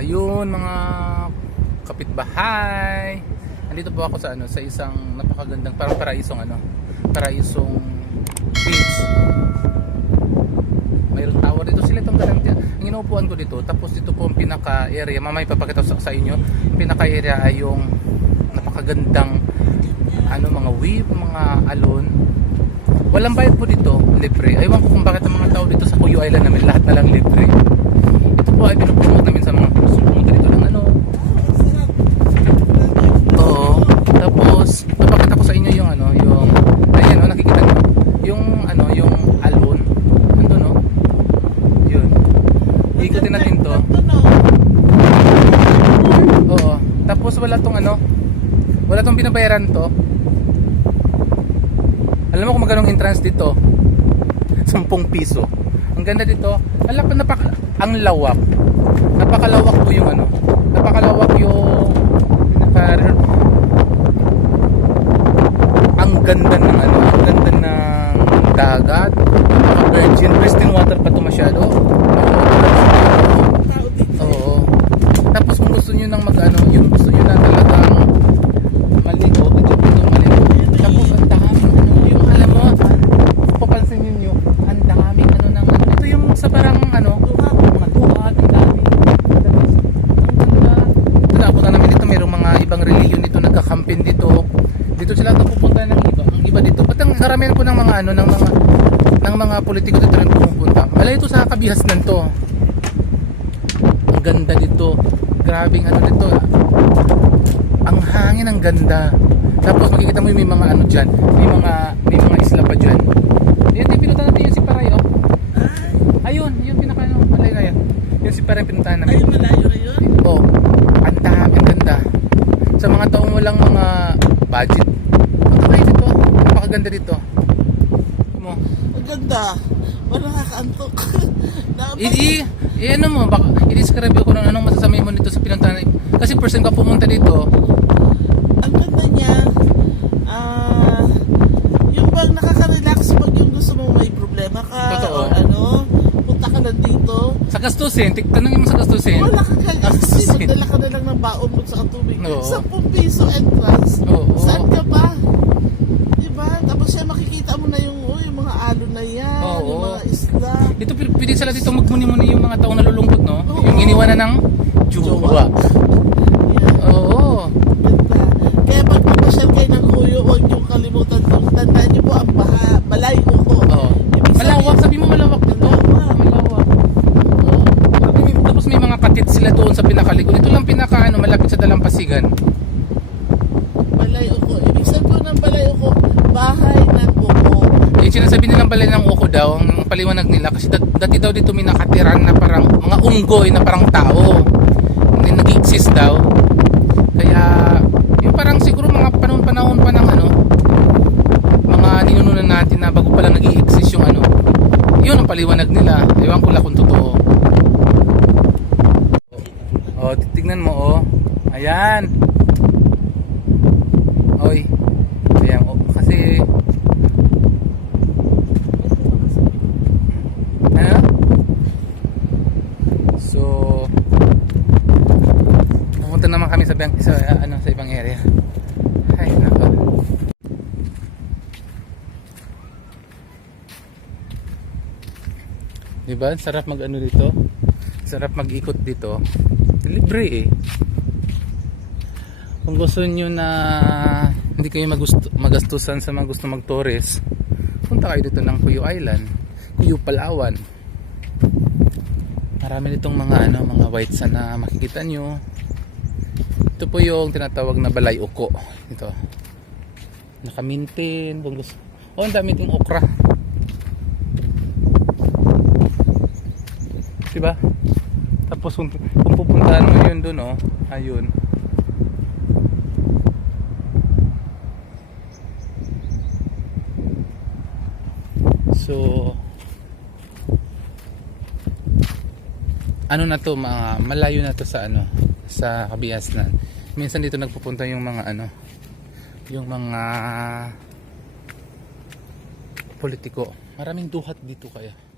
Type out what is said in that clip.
Ayun mga kapitbahay. Nandito po ako sa ano sa isang napakagandang parang paraisong ano, paraisong beach. Mayroon tower dito sila itong garanti. Ang inuupuan ko dito, tapos dito po ang pinaka area, mamay papakita sa, sa inyo. Ang pinaka area ay yung napakagandang ano mga wave, mga alon. Walang bayad po dito, libre. Aywan ko kung bakit ang mga tao dito sa Cuyo Island namin lahat na lang libre. Ito po ay pinupromote namin sa mga gusto pumunta dito ng ano. Oo. Tapos, papakita ko sa inyo yung ano, yung ayan oh, nakikita niyo yung ano, yung alon. Ando no? Yun. Ikutin natin to. Oo. Tapos wala tong ano, wala tong binabayaran to. Alam mo kung magkano entrance dito? 10 piso. Ang ganda dito, alak napaka ang lawak. Napakalawak po yung ano. Napakalawak yung pinaka ang ganda ng ano, ang ganda ng dagat. Virgin, pristine water pa to masyado. Oo. Tapos kung gusto niyo nang mag-ano, yung gusto niyo na talagang maligo, ito po ito maligo. Tapos ang daming ano, yung alam mo, papansin niyo ang daming ano ng ano. Ito yung sa parang ano, mga duhat, ang dami. Tapos, ang ganda. Ito naabutan namin dito, mayroong mga ibang religion dito nagkakampin dito. Dito sila pupunta ng iba, ang iba dito. Ba't ang karamihan po ng mga ano, ng mga ng mga politiko dito rin pumupunta. Malay ito sa kabihasnan to. Ang ganda dito. Grabing ano dito. Ang hangin ang ganda. Tapos makikita mo yung may mga ano dyan. May mga, may mga isla pa dyan. Yan din, pinutan natin yung si Paray, oh. Ayun, yung pinaka ano, malay na yan. Yung si Paray pinuntahan namin. Ay, malayo na yun. Oh, ang dami, ang ganda. Sa mga taong walang mga budget. Kayo dito. Napakaganda dito. Mo. Ang ganda. Wala nakakaantok. Dapat- I, ano mo, baka, i-describe ko kung anong masasabi mo dito sa pinuntahan. Kasi first time ka pumunta dito, ang ganda niya, ah, yung bang nakaka-relax pag yung gusto mong may problema ka, Totoo. or ano, punta ka na dito, sa gastusin, tanongin mo sa gastusin. wala ka kaya kasi magdala ka na lang ng baon mo sa tubig. Oo. 10 piso entrance. Oo. Saan ka ba? Diba? Tapos siya makikita mo na yung, oh, yung mga alon na yan, Oo. yung mga isla. Dito, p- pwede sila dito magmuni-muni yung mga taong nalulungkot, no? Oo. Yung iniwanan ng Jowa. jowa. Yan. Oo. Ganda. Kaya pag pumasyal kayo ng kuyo, huwag niyong kalimutan to. Tandaan niyo po ang baha, balay uko. Oo. Ibig Malawak, sabi mo malawak dito. Malawak. Malawak. Oo. May- Tapos may mga katit sila doon sa pinakalikod. Ito lang pinaka ano, malapit sa Dalampasigan. Balay uko. Ibig sabihin ng balay uko, bahay ng uko. Yung sinasabi nilang balay ng uko daw, ang paliwanag nila, kasi dat- dati daw dito may nakatiran na parang mga unggoy na parang tao. Hindi nag-exist daw. Kaya, yung parang siguro mga panahon-panahon pa ng ano, mga ninununan natin na bago pa lang nag-exist yung ano, yun ang paliwanag nila. Ewan ko lang kung totoo. Titignan mo oh. Ayan. Oy. Ayan, oh, kasi Ano? So pupunta naman kami sa, bang, sa ano sa ibang area. Ay, nako. Diba? Sarap mag ano dito. Sarap mag-ikot dito. Libre eh. Kung gusto nyo na hindi kayo magusto, magastusan sa mga gusto mag-tourist, punta kayo dito ng Cuyo Island. Cuyo Palawan. Marami ditong mga ano, mga white sand na makikita nyo. Ito po yung tinatawag na balay uko. Ito. Nakamintin. Kung gusto. Oh, ang dami itong okra. Diba? Tapos kung, kung pupuntahan mo yun dun, oh. Ayun. So, ano na to, mga malayo na to sa ano, sa Kabiasnan. Minsan dito nagpupunta yung mga ano, yung mga politiko. Maraming duhat dito kaya.